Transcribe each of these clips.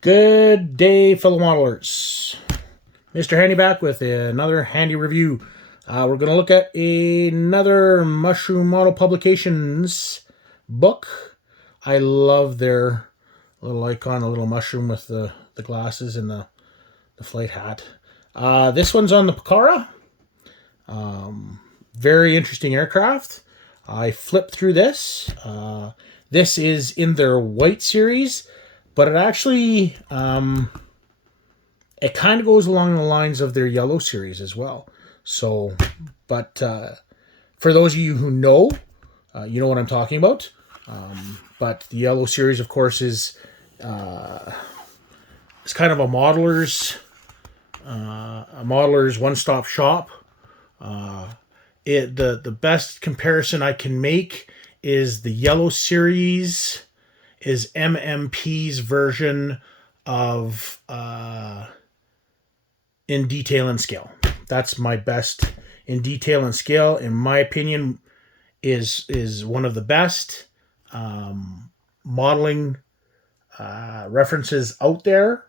Good day, fellow modelers. Mr. Handy back with another handy review. We're going to look at another Mushroom Model Publications book. I love their little icon, a little mushroom with the glasses and the flight hat. This one's on the Pucara. Very interesting aircraft. I flipped through this. This is in their white series, but it actually it kind of goes along the lines of their yellow series as well. So, but for those of you who know, you know what I'm talking about. But the yellow series, of course, is it's kind of a modeler's one-stop shop. The best comparison I can make is the yellow series is MMP's version of in detail and scale. That's my best in detail and scale. In my opinion, is one of the best modeling references out there.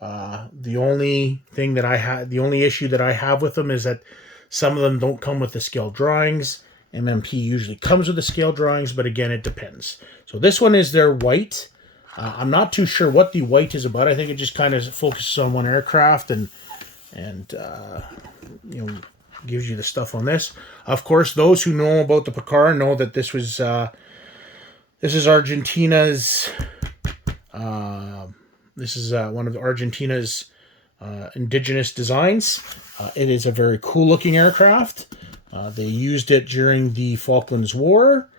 The only issue that I have with them is that some of them don't come with the scale drawings. MMP usually comes with the scale drawings, but again, it depends. So this one is their white. I'm not too sure what the white is about. I think it just kind of focuses on one aircraft and gives you the stuff on this. Of course, those who know about the Pucara know that this is Argentina's. This is one of Argentina's indigenous designs. It is a very cool-looking aircraft. They used it during the Falklands War,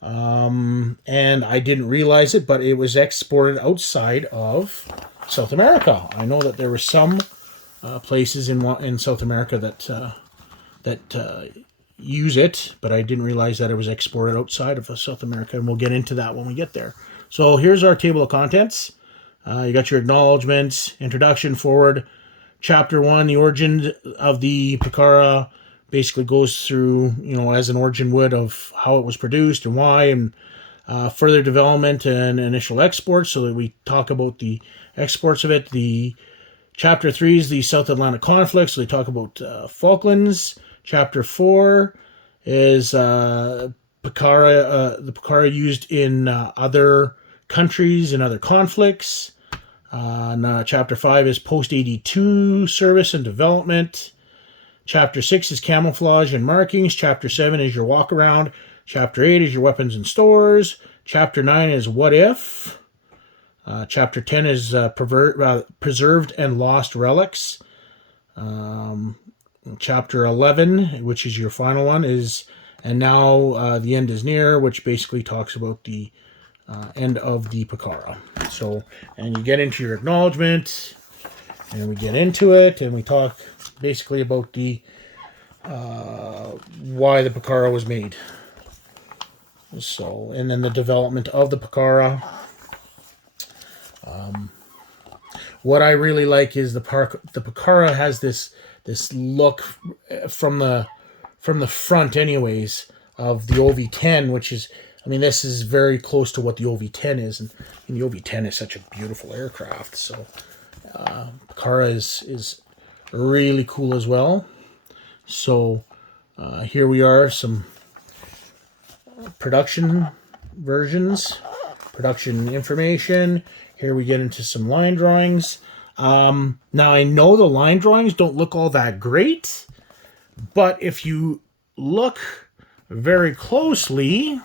and I didn't realize it, but it was exported outside of South America. I know that there were some places in South America that use it, but I didn't realize that it was exported outside of South America, and we'll get into that when we get there. So here's our table of contents. You got your acknowledgments, introduction, forward. Chapter 1, the origin of the Pucara, basically goes through, as an origin would, of how it was produced and why, and further development and initial exports, so that we talk about the exports of it. The Chapter 3 is the South Atlantic conflict, so they talk about Falklands. Chapter 4 is the Pucara used in other countries and other conflicts. Chapter 5 is post-82 service and development. Chapter 6 is camouflage and markings. Chapter 7 is your walk-around. Chapter 8 is your weapons and stores. Chapter 9 is what if. Chapter 10 is preserved and lost relics. Chapter 11, which is your final one, is and now the end is near, which basically talks about the end of the Pucara. So, and you get into your acknowledgement, and we get into it, and we talk basically about the why the Pucara was made. So, and then the development of the Pucara. What I really like is the Pucara has this look from the front, anyways, of the OV-10, which is, this is very close to what the OV-10 is, and the OV-10 is such a beautiful aircraft. So, Pucara is really cool as well. So, here we are, some production versions, production information. Here we get into some line drawings. Now, I know the line drawings don't look all that great, but if you look very closely,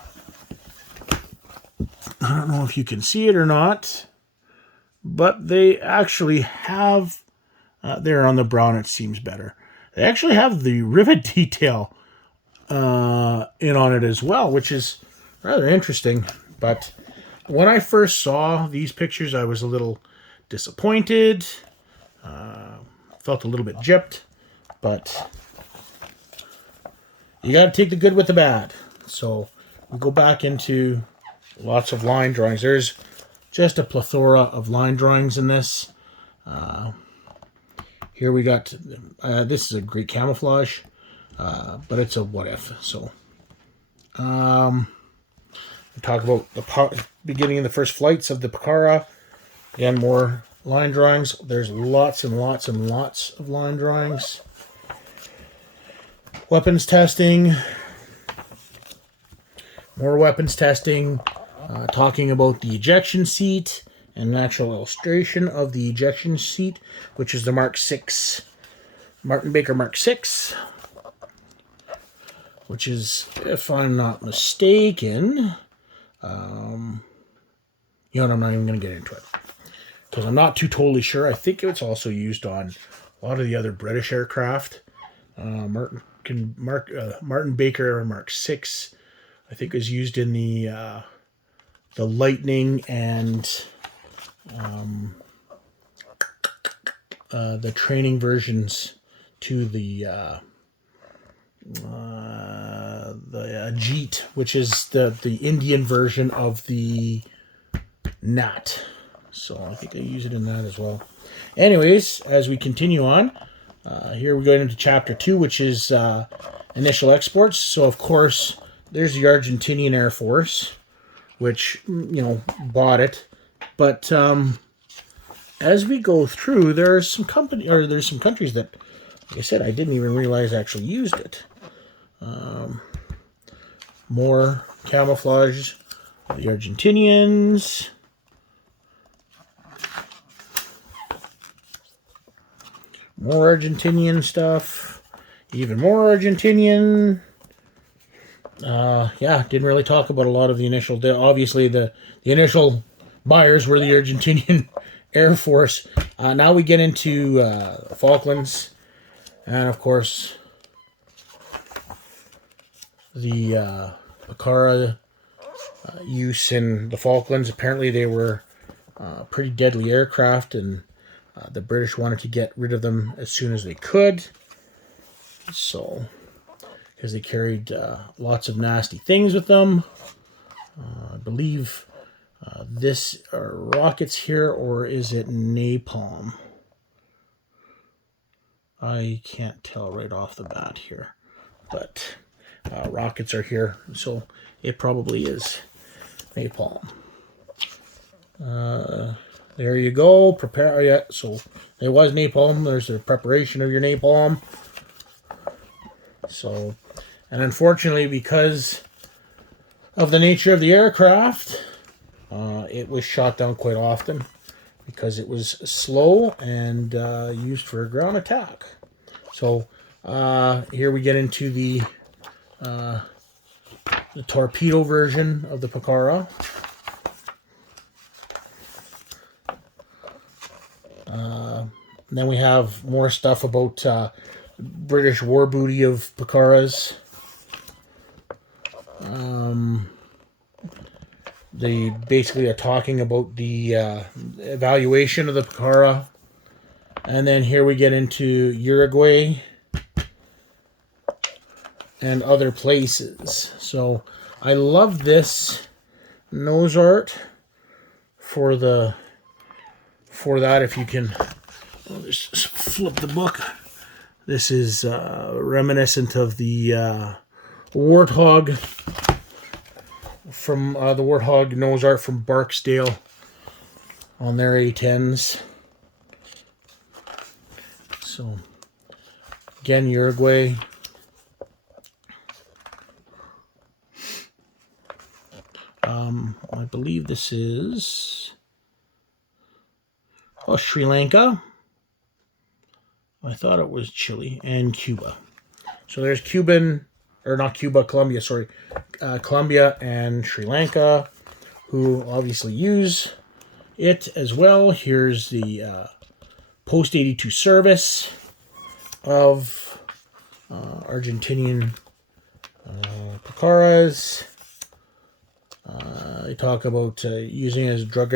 I don't know if you can see it or not, but they actually have, there on the brown it seems better, they actually have the rivet detail in on it as well, which is rather interesting. But when I first saw these pictures, I was a little disappointed, felt a little bit gypped, but you got to take the good with the bad. So we go back into lots of line drawings. There's just a plethora of line drawings in this. Here we got, this is a great camouflage, but it's a what if. So we talk about the beginning of the first flights of the Pucara. Again, more line drawings. There's lots and lots and lots of line drawings. Weapons testing. More weapons testing. Talking about the ejection seat and an actual illustration of the ejection seat, which is the Mark 6, Martin Baker Mark 6, which is, if I'm not mistaken, I'm not even going to get into it because I'm not totally sure. I think it's also used on a lot of the other British aircraft. Martin Baker Mark 6, I think, was used in the Lightning and the training versions to the Jeet, which is the Indian version of the Nat. So I think I use it in that as well. Anyways, as we continue on, here we go into chapter 2, which is initial exports. So of course, there's the Argentinian Air Force, which, bought it. But as we go through, there's some countries that, like I said, I didn't even realize actually used it. More camouflage, the Argentinians. More Argentinian stuff. Even more Argentinian. Didn't really talk about a lot of the initial. Obviously, the initial buyers were the Argentinian Air Force. Now we get into Falklands. And, of course, the Pucara use in the Falklands. Apparently, they were pretty deadly aircraft, and the British wanted to get rid of them as soon as they could. So, because they carried lots of nasty things with them. I believe this are rockets here, or is it napalm? I can't tell right off the bat here, but rockets are here, so it probably is napalm. There you go. Prepare. Yeah, so it was napalm. There's the preparation of your napalm. So, and unfortunately, because of the nature of the aircraft, it was shot down quite often because it was slow and used for a ground attack. So here we get into the torpedo version of the Pucara. Then we have more stuff about British war booty of Pucaras. They basically are talking about the evaluation of the Pucara. And then here we get into Uruguay and other places. So I love this nose art for that. If you can, I'll just flip the book. This is reminiscent of the Warthog from the Warthog nose art from Barksdale on their A10s. So again, Uruguay. I believe this is Sri Lanka. I thought it was Chile and Cuba. So there's Colombia, sorry. Colombia and Sri Lanka, who obviously use it as well. Here's the post-82 service of Argentinian Pucaras. They talk about using it as drug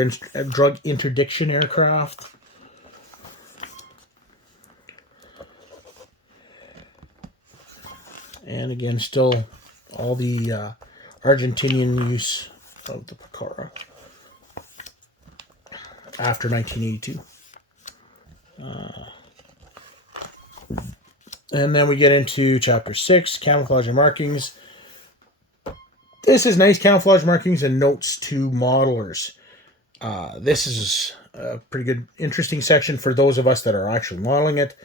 interdiction aircraft. And again, still all the Argentinian use of the Pucara after 1982. And then we get into Chapter 6, Camouflage and Markings. This is nice camouflage markings and notes to modelers. This is a pretty good, interesting section for those of us that are actually modeling it.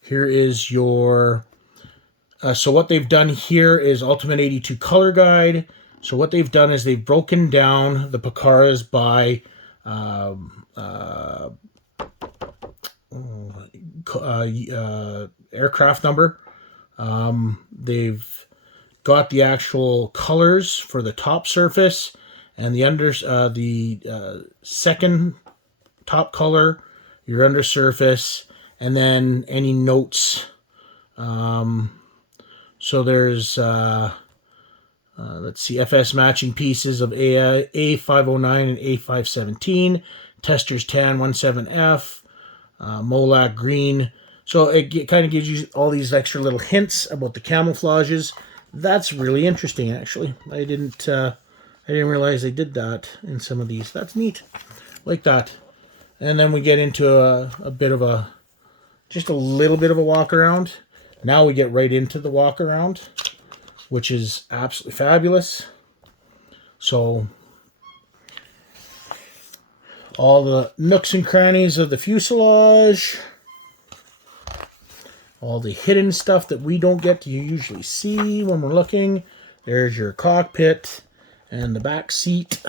Here is your... so what they've done here is Ultimate 82 Color Guide. So what they've done is they've broken down the Pucaras by aircraft number. They've got the actual colors for the top surface and the second top color, your undersurface, and then any notes. So there's let's see, FS matching pieces of A509 and A517, Testers Tan 17F, Molac Green. So it kind of gives you all these extra little hints about the camouflages. That's really interesting, actually. I didn't realize they did that in some of these. That's neat, like that. And then we get into a bit of just a little bit of a walk around. Now we get right into the walk around, which is absolutely fabulous. So all the nooks and crannies of the fuselage, all the hidden stuff that we don't get to usually see when we're looking. There's your cockpit and the back seat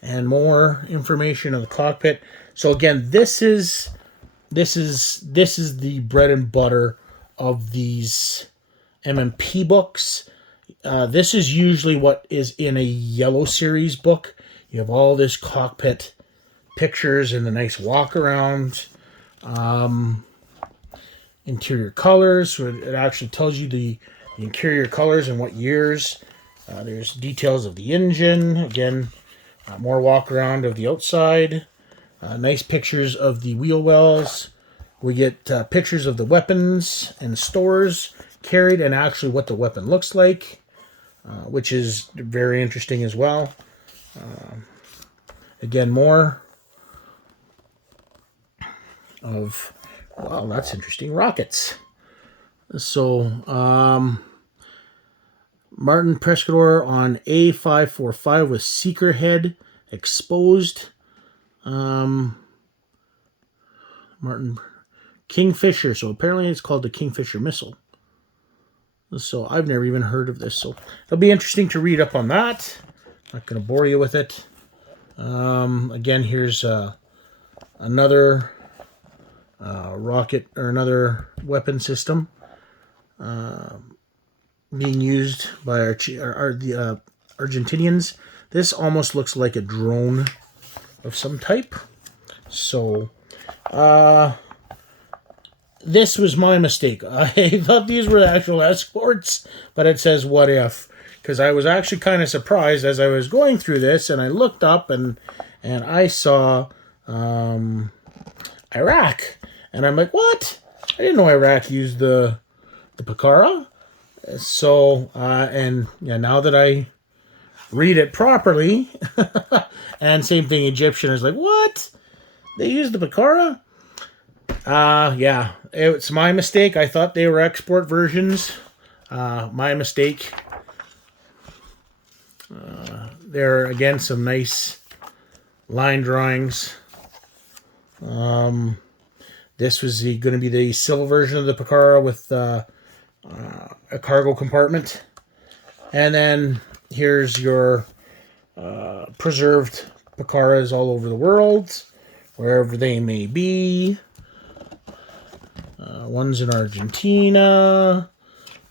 and more information of the cockpit. So again, this is the bread and butter of these MMP books. This is usually what is in a yellow series book. You have all this cockpit pictures and the nice walk around. Interior colors, so it actually tells you the interior colors and what years. There's details of the engine. Again, more walk around of the outside. Nice pictures of the wheel wells. We get pictures of the weapons and stores carried and actually what the weapon looks like, which is very interesting as well. Again, more of, wow, that's interesting, rockets. So, Martin Pescador on A545 with seeker head exposed. Martin Kingfisher, so apparently it's called the Kingfisher Missile. So I've never even heard of this, so it'll be interesting to read up on that. Not going to bore you with it. Again, here's another rocket or another weapon system being used by the Argentinians. This almost looks like a drone of some type. So, this was my mistake. I thought these were actual escorts, but it says what if. Because I was actually kind of surprised as I was going through this, and I looked up and I saw Iraq. And I'm like, what? I didn't know Iraq used the Pucara. So, and yeah, now that I read it properly, and same thing, Egyptian is like, what? They used the Pucara? Yeah, it's my mistake. I thought they were export versions. My mistake. There are, again, some nice line drawings. This was going to be the civil version of the Pucara with a cargo compartment. And then here's your preserved Pucaras all over the world, wherever they may be. One's in Argentina.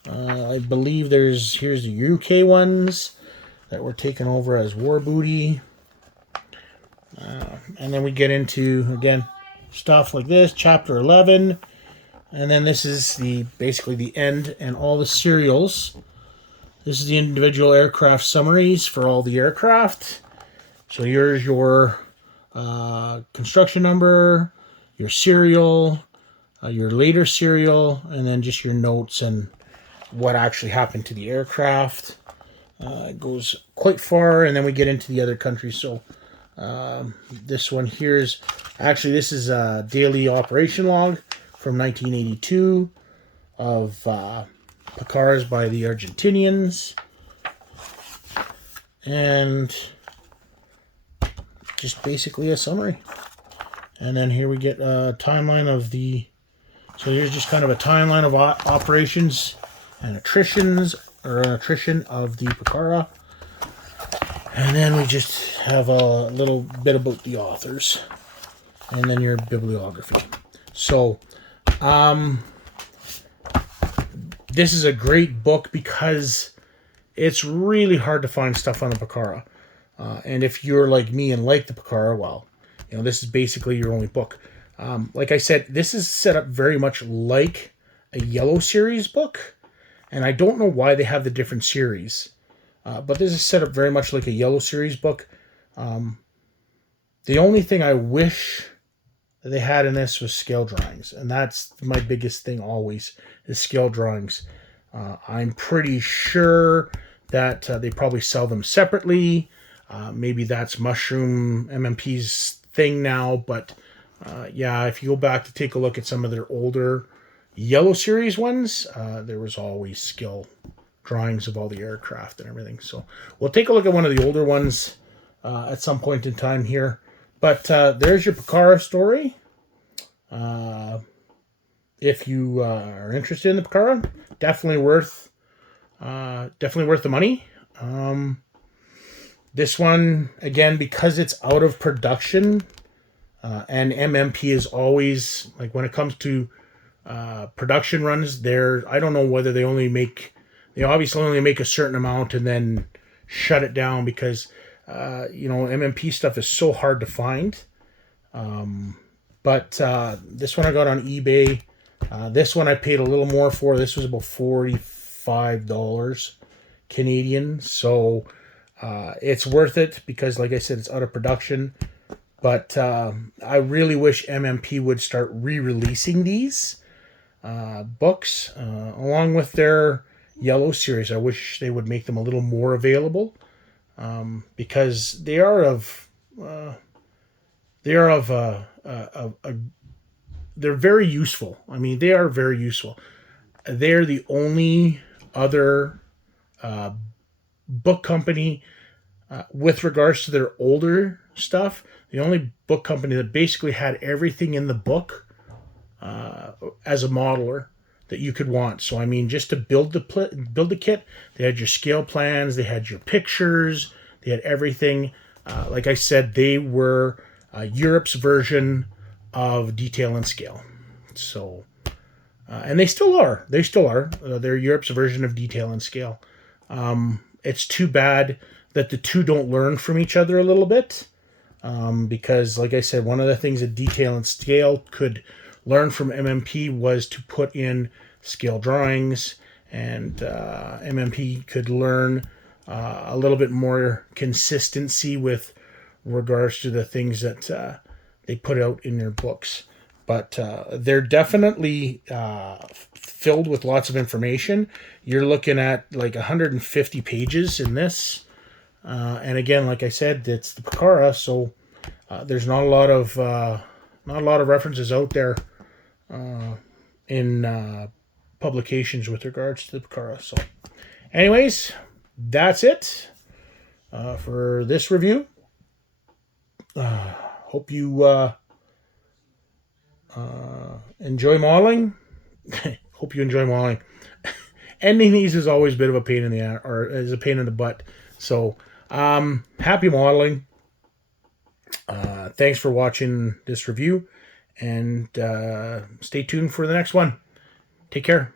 I believe here's the UK ones that were taken over as war booty. And then we get into, again, stuff like this, Chapter 11. And then this is basically the end and all the serials. This is the individual aircraft summaries for all the aircraft. So here's your construction number, your serial, your later serial, and then just your notes and what actually happened to the aircraft. It goes quite far, and then we get into the other countries. So this one here is this is a daily operation log from 1982 of Pucaras by the Argentinians. And just basically a summary. And then here we get a timeline of the... So here's just kind of a timeline of operations and attrition of the Pucara. And then we just have a little bit about the authors. And then your bibliography. So, this is a great book because it's really hard to find stuff on the Pucara. And if you're like me and like the Pucara, well, you know, this is basically your only book. Like I said, this is set up very much like a Yellow Series book. And I don't know why they have the different series. But this is set up very much like a Yellow Series book. The only thing I wish that they had in this was scale drawings. And that's my biggest thing always, is scale drawings. I'm pretty sure that they probably sell them separately. Maybe that's Mushroom MMP's thing now. But yeah, if you go back to take a look at some of their older Yellow Series ones, there was always scale drawings of all the aircraft and everything. So we'll take a look at one of the older ones at some point in time here. But there's your Pucara Story. If you are interested in the Pucara, definitely worth the money. This one, again, because it's out of production, and MMP is always, like, when it comes to production runs, I don't know whether they obviously only make a certain amount and then shut it down because, you know, MMP stuff is so hard to find. But this one I got on eBay. This one I paid a little more for. This was about $45 Canadian. So it's worth it because, like I said, it's out of production. But I really wish MMP would start re-releasing these books along with their Yellow Series. I wish they would make them a little more available because they're very useful. I mean, they are very useful. They're the only other book company with regards to their older stuff. The only book company that basically had everything in the book as a modeler that you could want. So, I mean, just to build the kit, they had your scale plans, they had your pictures, they had everything. Like I said, they were Europe's version of Detail and Scale. So, and they still are. They're Europe's version of Detail and Scale. It's too bad that the two don't learn from each other a little bit. Because, like I said, one of the things that Detail and Scale could learn from MMP was to put in scale drawings, and MMP could learn a little bit more consistency with regards to the things that they put out in their books. But they're definitely filled with lots of information. You're looking at like 150 pages in this. And again, like I said, it's the Pucara, so there's not a lot of references out there in publications with regards to the Pucara. So, anyways, that's it for this review. Hope you enjoy modeling. Hope you enjoy modeling. Ending these is always a bit of a pain in the ass, or is a pain in the butt. So, happy modeling. Thanks for watching this review, and stay tuned for the next one. Take care.